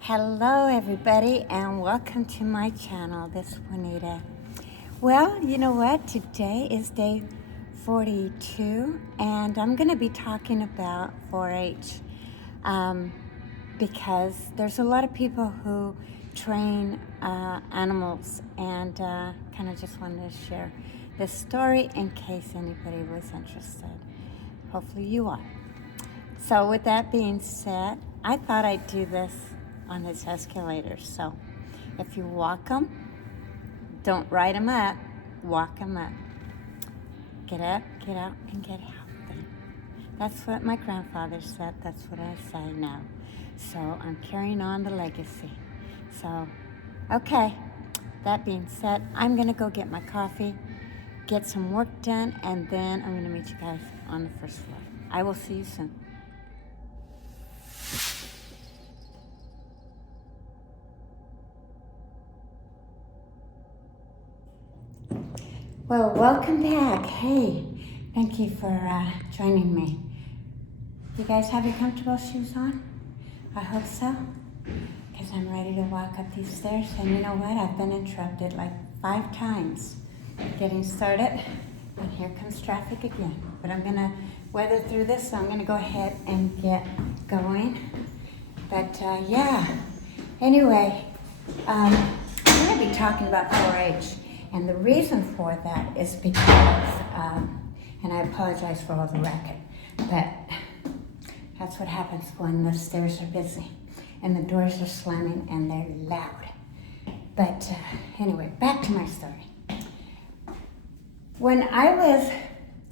Hello everybody and welcome to my channel. This is Juanita. Well, you know what? Today is day 42 and I'm going to be talking about 4-H because there's a lot of people who train animals and kind of just wanted to share this story in case anybody was interested. Hopefully you are. So with that being said, I thought I'd do this on this escalator. So if you walk them, don't ride them up, walk them up. Get up, get out, and get out. That's what my grandfather said. That's what I say now. So I'm carrying on the legacy. So, okay, that being said, I'm gonna go get my coffee, get some work done, and then I'm gonna meet you guys on the first floor. I will see you soon. Well, welcome back. Hey, thank you for joining me. You guys have your comfortable shoes on? I hope so, because I'm ready to walk up these stairs. And you know what? I've been interrupted like 5 times getting started, and here comes traffic again. But I'm gonna weather through this, so I'm gonna go ahead and get going. But yeah, anyway, I'm gonna be talking about 4-H. And the reason for that is because, and I apologize for all the racket, but that's what happens when the stairs are busy and the doors are slamming and they're loud. But anyway, back to my story. When I was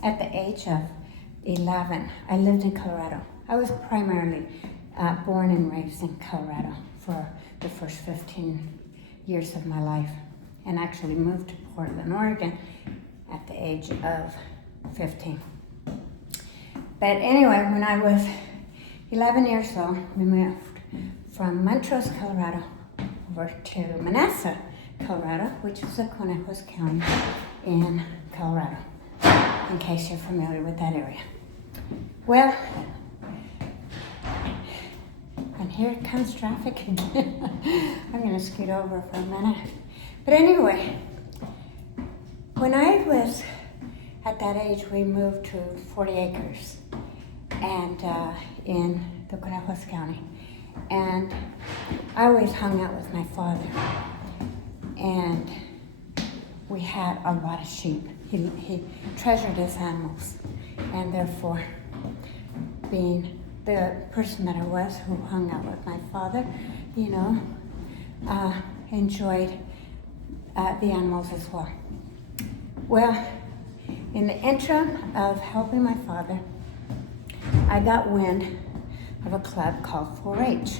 at the age of 11, I lived in Colorado. I was primarily born and raised in Colorado for the first 15 years of my life, and actually moved to Portland, Oregon at the age of 15. But anyway, when I was 11 years old, we moved from Montrose, Colorado, over to Manassas, Colorado, which is a Conejos County in Colorado, in case you're familiar with that area. Well, and here comes traffic again. I'm gonna scoot over for a minute. But anyway, when I was at that age, we moved to 40 acres and in the Conejos County. And I always hung out with my father. And we had a lot of sheep. He treasured his animals. And therefore, being the person that I was who hung out with my father, you know, enjoyed the animals as well. Well, in the interim of helping my father, I got wind of a club called 4-H.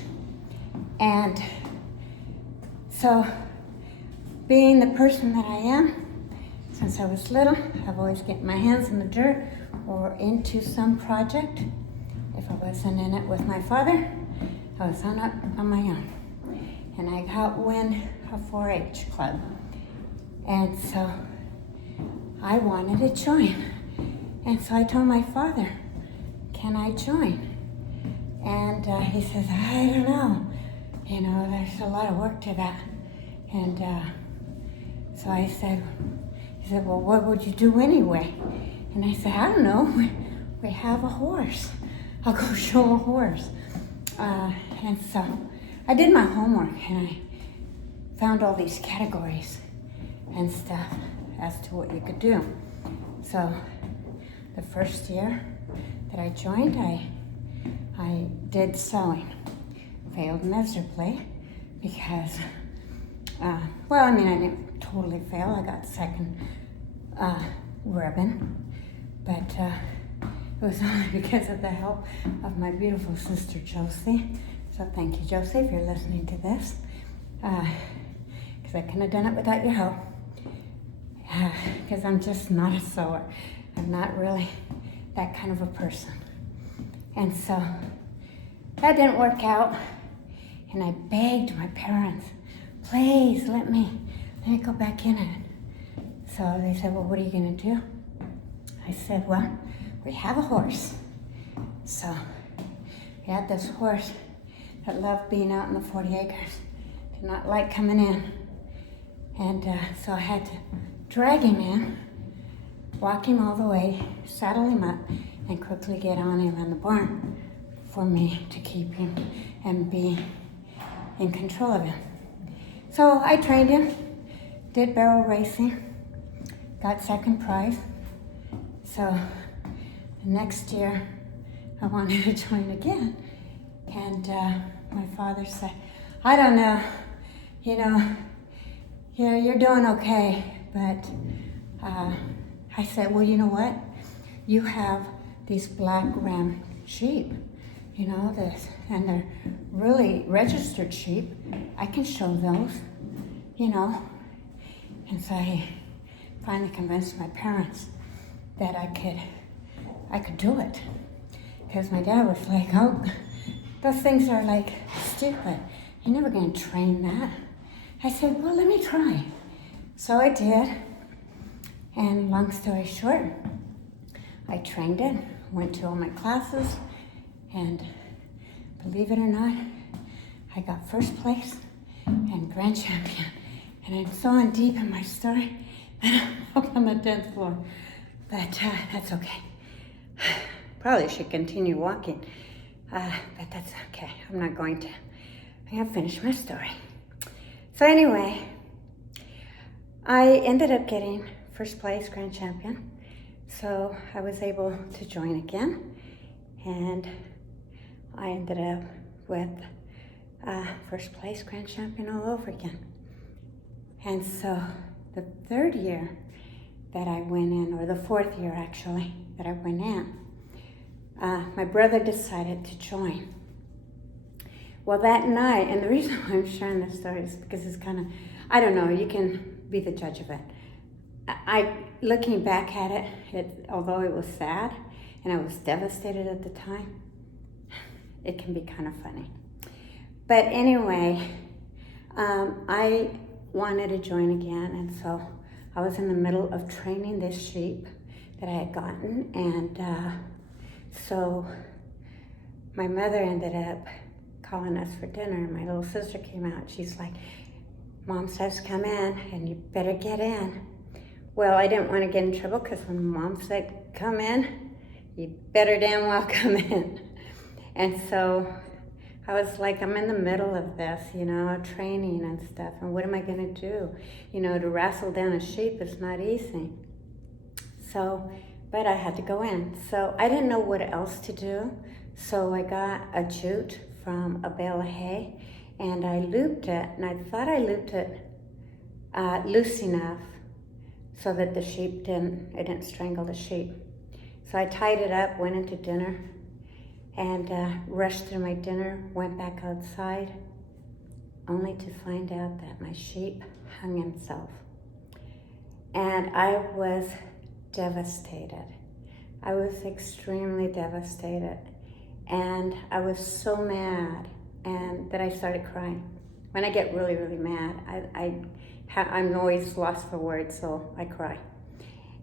And so, being the person that I am, since I was little, I've always get my hands in the dirt or into some project. If I wasn't in it with my father, I was on my own. And I got wind of 4-H club. And so I wanted to join. And so I told my father, can I join? And he says, I don't know. You know, there's a lot of work to that. And so I said, he said, well, what would you do anyway? And I said, I don't know. We have a horse. I'll go show a horse. And so I did my homework and I found all these categories and stuff as to what you could do. So the first year that I joined, I did sewing. Failed miserably because, well, I mean, I didn't totally fail. I got second ribbon, but it was only because of the help of my beautiful sister, Josie. So thank you, Josie, if you're listening to this, because I couldn't have done it without your help. Because I'm just not a sewer. I'm not really that kind of a person. And so that didn't work out. And I begged my parents, please let me go back in it. So they said, well, what are you gonna do? I said, well, we have a horse. So we had this horse that loved being out in the 40 acres. Did not like coming in. And so I had to drag him in, walk him all the way, saddle him up, and quickly get on him in the barn for me to keep him and be in control of him. So I trained him, did barrel racing, got second prize. So the next year I wanted to join again. And my father said, I don't know, you're doing okay. But I said, well, you know what? You have these black ram sheep, and they're really registered sheep. I can show those, And so I finally convinced my parents that I could do it. Because my dad was like, oh, those things are like stupid. You're never going to train that. I said, well, let me try. So I did. And long story short, I trained it, went to all my classes, and believe it or not, I got first place and grand champion. And I'm so in deep in my story that I'm up on the 10th floor. But that's okay. Probably should continue walking, but that's okay. I'm not going to. I have finished my story. So anyway, I ended up getting first place grand champion. So I was able to join again, and I ended up with first place grand champion all over again. And so the third year that I went in, or the fourth year actually, that I went in, my brother decided to join. Well, that night, and the reason why I'm sharing this story is because it's kind of, I don't know, you can be the judge of it. Looking back at it, although it was sad, and I was devastated at the time, it can be kind of funny. But anyway, I wanted to join again, and so I was in the middle of training this sheep that I had gotten, and so my mother ended up calling us for dinner. My little sister came out. She's like, Mom says come in, and you better get in. Well, I didn't want to get in trouble because when Mom said come in, you better damn well come in. And so I was like, I'm in the middle of this, training and stuff, and what am I going to do? To wrestle down a sheep is not easy. So, but I had to go in. So I didn't know what else to do, so I got a jute from a bale of hay, and I looped it, and I thought I looped it loose enough so that the sheep didn't strangle the sheep. So I tied it up, went into dinner, and rushed through my dinner, went back outside, only to find out that my sheep hung himself. And I was devastated. I was extremely devastated. And I was so mad and that I started crying. When I get really, really mad, I'm always lost for words, so I cry.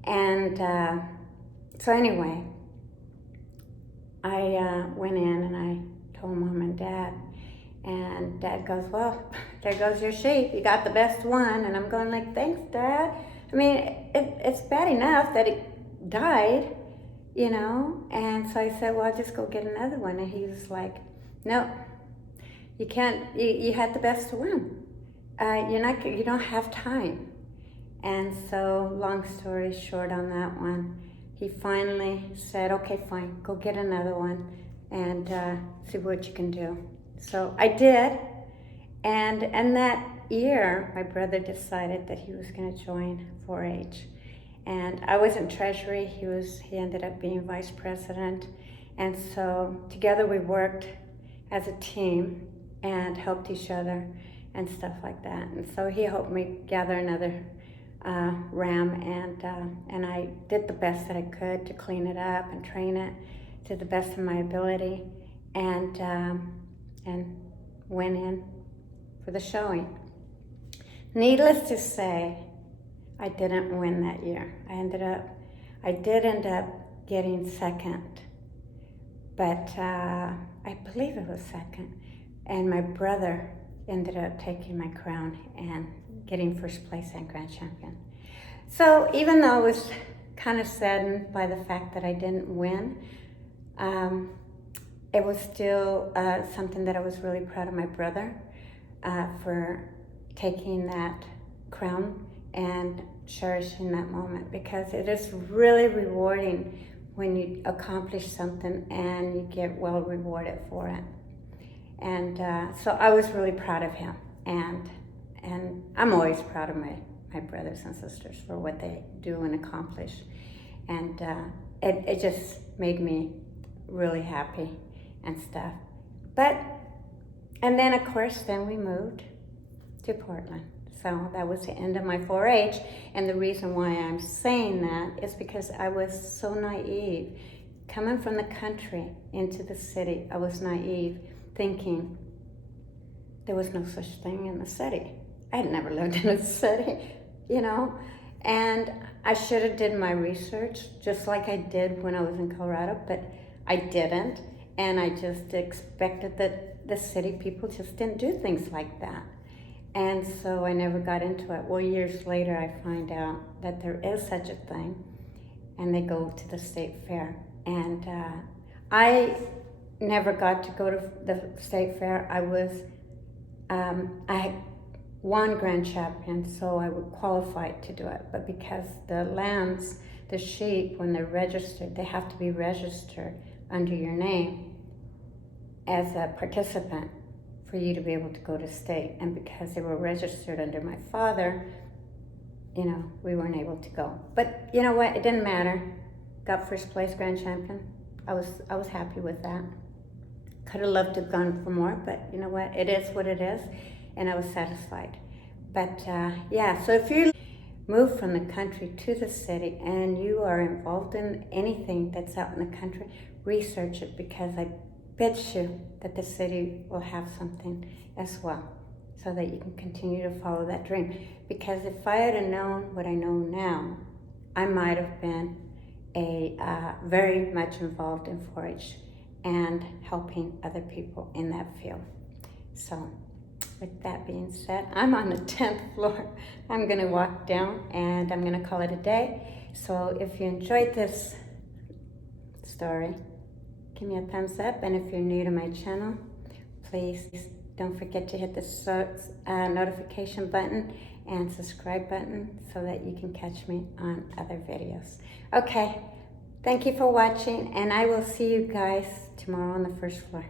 And so anyway, I went in and I told Mom and Dad, and Dad goes, well, there goes your sheep. You got the best one. And I'm going like, thanks, Dad. I mean, it's bad enough that it died, And so I said, well, I'll just go get another one. And he was like, no, you can't. You had the best one. You don't have time. And so, long story short on that one, he finally said, okay, fine, go get another one and see what you can do. So I did, and that year, my brother decided that he was going to join 4-H. And I was in Treasury, he ended up being vice president. And so together we worked as a team and helped each other and stuff like that. And so he helped me gather another ram, and I did the best that I could to clean it up and train it to the best of my ability, and went in for the showing. Needless to say, I didn't win that year. I did end up getting second, but I believe it was second, And my brother ended up taking my crown and getting first place and grand champion. So even though I was kind of saddened by the fact that I didn't win, it was still something that I was really proud of my brother for taking that crown and cherishing that moment, because it is really rewarding when you accomplish something and you get well rewarded for it. And so I was really proud of him, and I'm always proud of my brothers and sisters for what they do and accomplish. And it just made me really happy and stuff. And then of course, then we moved to Portland. So that was the end of my 4-H. And the reason why I'm saying that is because I was so naive. Coming from the country into the city, I was naive, thinking there was no such thing in the city. I had never lived in a city, you know, and I should have did my research just like I did when I was in Colorado, but I didn't, and I just expected that the city people just didn't do things like that. And so I never got into it. Well, years later, I find out that there is such a thing, and they go to the state fair. And I never got to go to the state fair. I won grand champion, so I would qualify to do it. But because the lambs, the sheep, when they're registered, they have to be registered under your name as a participant for you to be able to go to state. And because they were registered under my father, you know, we weren't able to go. But you know what? It didn't matter. Got first place grand champion. I was happy with that. Could have loved to have gone for more, but you know what? It is what it is, and I was satisfied. But yeah, so if you move from the country to the city and you are involved in anything that's out in the country, research it, because I bet you that the city will have something as well, so that you can continue to follow that dream. Because if I had known what I know now, I might have been very much involved in 4-H and helping other people in that field. So with that being said, I'm on the 10th floor. I'm gonna walk down and I'm gonna call it a day. So if you enjoyed this story, give me a thumbs up. And if you're new to my channel, please don't forget to hit the notification button and subscribe button so that you can catch me on other videos. Okay, thank you for watching, and I will see you guys tomorrow on the first floor.